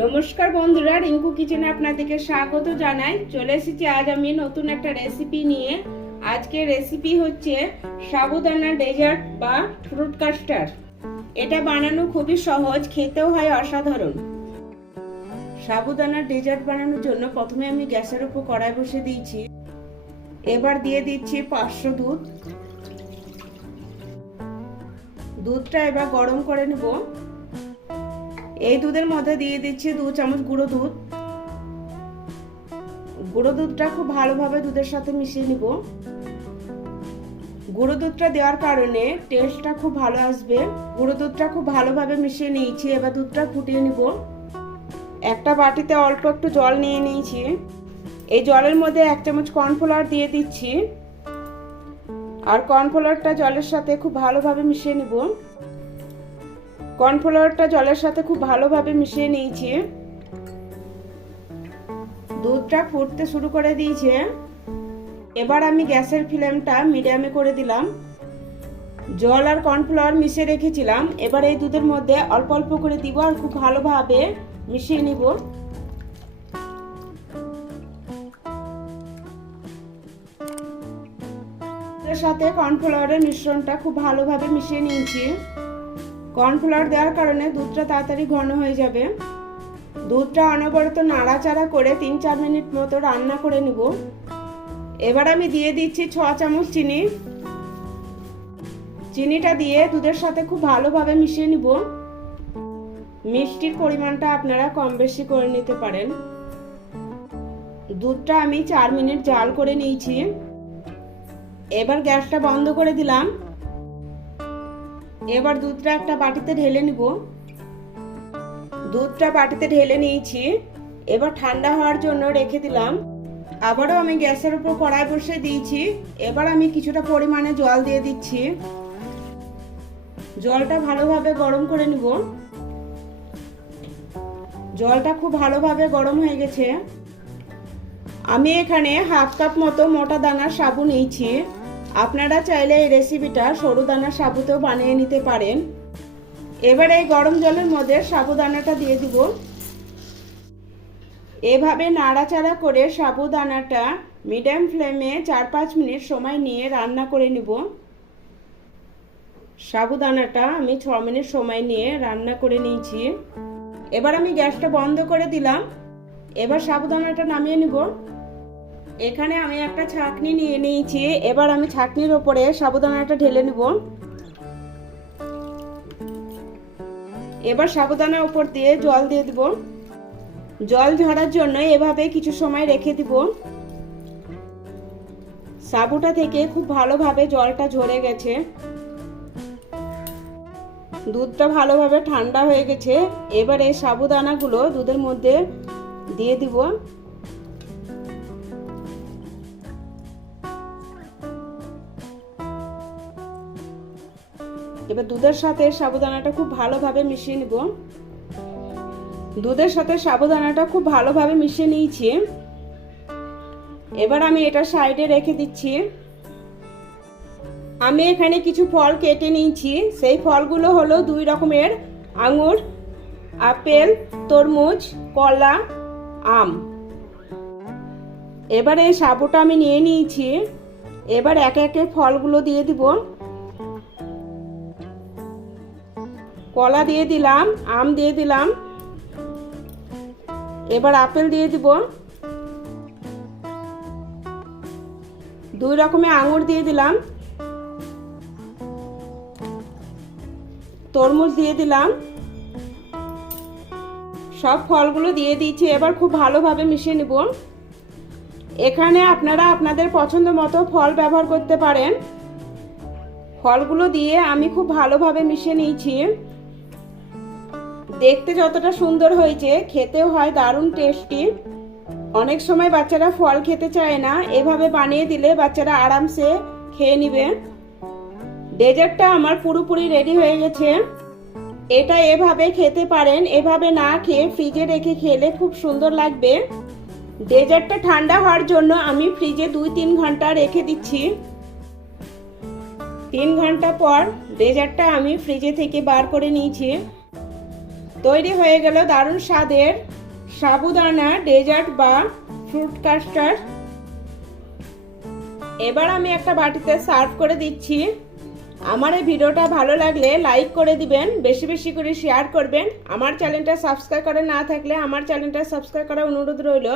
নমস্কার বন্ধুরা, রিঙ্কু কিচেনে আপনাদেরকে স্বাগত জানাই। চলে এসেছি আজ আমি নতুন একটা রেসিপি নিয়ে। আজকে রেসিপি হচ্ছে সাবুদানা ডেজার্ট বা ফ্রুট কাস্টার্ড এটা বানানো খুবই সহজ, খেতেও হয় অসাধারণ। সাবুদানার ডেজার্ট বানানোর জন্য প্রথমে আমি গ্যাসের উপর কড়াই বসে দিয়েছি। এবার দিয়ে দিচ্ছি পাঁচশো দুধ। দুধটা এবার গরম করে নেব। এই দুধের মধ্যে দিয়ে দিচ্ছি দু চামচ গুঁড়ো দুধ। গুঁড়ো দুধটা খুব ভালোভাবে দুধের সাথে মিশিয়ে নিব। গুঁড়ো দুধটা দেওয়ার কারণে টেস্টটা খুব ভালো আসবে। গুঁড়ো দুধটা খুব ভালোভাবে মিশিয়ে নিয়েছি, এবার দুধটা ফুটিয়ে নিব। একটা বাটিতে অল্প একটু জল নিয়ে নিয়েছি। এই জলের মধ্যে এক চামচ কর্নফ্লাওয়ার দিয়ে দিচ্ছি। আর কর্নফ্লাওয়ারটা জলের সাথে খুব ভালোভাবে মিশিয়ে নিব। কর্নফ্লাওয়ারটা জলের সাথে খুব ভালোভাবে মিশিয়ে নিয়েছি। দুধটা ফুটতে শুরু করে দিয়েছে। এবার আমি গ্যাসের ফ্লেমটা মিডিয়ামে করে দিলাম। জল আর কর্নফ্লাওয়ার মিশিয়ে রেখেছিলাম। এবার এই দুধের মধ্যে অল্প অল্প করে দিব আর খুব ভালোভাবে মিশিয়ে নিব। সাথে কর্নফ্লাওয়ারের মিশ্রণটা খুব ভালোভাবে মিশিয়ে নিয়েছি। কর্নফ্লাওয়ার দেওয়ার কারণে দুধটা তাড়াতাড়ি ঘন হয়ে যাবে। দুধটা অনবরত নাড়াচাড়া করে তিন চার মিনিট মতো রান্না করে নিব। এবার আমি দিয়ে দিচ্ছি ছ চামচ চিনি। চিনিটা দিয়ে দুধের সাথে খুব ভালোভাবে মিশিয়ে নিব। মিষ্টির পরিমাণটা আপনারা কম বেশি করে নিতে পারেন। দুধটা আমি চার মিনিট জাল করে নিয়েছি। এবার গ্যাসটা বন্ধ করে দিলাম। এবার দুধটা একটা বাটিতে ঢেলে নিব। দুধটা বাটিতে ঢেলে নিয়েছি। এবার ঠান্ডা হওয়ার জন্য রেখে দিলাম। আবারও আমি গ্যাসের উপর কড়াই বসে দিয়েছি। এবার আমি কিছুটা পরিমাণে জল দিয়ে দিচ্ছি। জলটা ভালোভাবে গরম করে নিব। জলটা খুব ভালোভাবে গরম হয়ে গেছে। আমি এখানে হাফ কাপ মতো মোটা দানার সাবু নিয়েছি। আপনারা চাইলে এই রেসিপিটা সরু দানার সাবুতেও বানিয়ে নিতে পারেন। এবার এই গরম জলের মধ্যে সাবুদানাটা দিয়ে দিব। এভাবে নাড়াচাড়া করে সাবুদানাটা মিডিয়াম ফ্লেমে চার পাঁচ মিনিট সময় নিয়ে রান্না করে নিব। সাবুদানাটা আমি ছ মিনিট সময় নিয়ে রান্না করে নিয়েছি। এবার আমি গ্যাসটা বন্ধ করে দিলাম। এবার সাবুদানাটা নামিয়ে নিব। এখানে আমি একটা ছাকনি নিয়ে নিয়েছি। এবার আমি ছাকনির ওপরে সাবুদানাটা ঢেলে নেব। এবার সাবুদানার উপর দিয়ে জল দিয়ে দিব। জল ঝরার জন্য এভাবে কিছু সময় রেখে দিব। সাবুটা থেকে খুব ভালোভাবে জলটা ঝরে গেছে। দুধটা ভালোভাবে ঠান্ডা হয়ে গেছে। এবার এই সাবুদানাগুলো দুধের মধ্যে দিয়ে দিব। এবার দুধের সাথে সাবুদানাটা খুব ভালোভাবে মিশিয়ে নিব। দুধের সাথে সাবুদানাটা খুব ভালোভাবে মিশিয়ে নিয়েছি। এবার আমি এটা সাইডে রেখে দিচ্ছি। আমি এখানে কিছু ফল কেটে নিয়েছি। সেই ফলগুলো হলো দুই রকমের, আঙুর, আপেল, তরমুজ, কলা, আম। এবার এই সাবুটা আমি নিয়ে নিয়েছি। এবার একে একে ফলগুলো দিয়ে দিব। কলা দিয়ে দিলাম, আম দিয়ে দিলাম। এবার আপেল দিয়ে দিব। দুই রকমের আঙুর দিয়ে দিলাম। তরমুজ দিয়ে দিলাম। সব ফলগুলো দিয়ে দিয়েছি, এবার খুব ভালোভাবে মিশিয়ে নেব। এখানে আপনারা আপনাদের পছন্দ মতো ফল ব্যবহার করতে পারেন। ফলগুলো দিয়ে আমি খুব ভালোভাবে মিশিয়ে নিয়েছি। দেখতে যতটা সুন্দর হয়েছে, খেতেও হয় দারুণ টেস্টি অনেক সময় বাচ্চারা ফল খেতে চায় না, এভাবে বানিয়ে দিলে বাচ্চারা আরামসে খেয়ে নিবে। ডেজার্টটা আমার পুরোপুরি রেডি হয়ে গেছে। এটা এভাবে খেতে পারেন, এভাবে না খেয়ে ফ্রিজে রেখে খেলে খুব সুন্দর লাগবে। ডেজার্টটা ঠান্ডা হওয়ার জন্য আমি ফ্রিজে দুই তিন ঘণ্টা রেখে দিচ্ছি। তিন ঘণ্টা পর ডেজার্টটা আমি ফ্রিজে থেকে বার করে নিয়েছি। তৈরি হয়ে গেল দারুণ স্বাদের সাবুদানা, ডেজার্ট বা ফ্রুট কাস্টার্ড। এবার আমি একটা বাটিতে সার্ভ করে দিচ্ছি। আমার এই ভিডিওটা ভালো লাগলে লাইক করে দিবেন, বেশি বেশি করে শেয়ার করবেন। আমার চ্যানেলটা সাবস্ক্রাইব করে না থাকলে আমার চ্যানেলটা সাবস্ক্রাইব করার অনুরোধ রইল।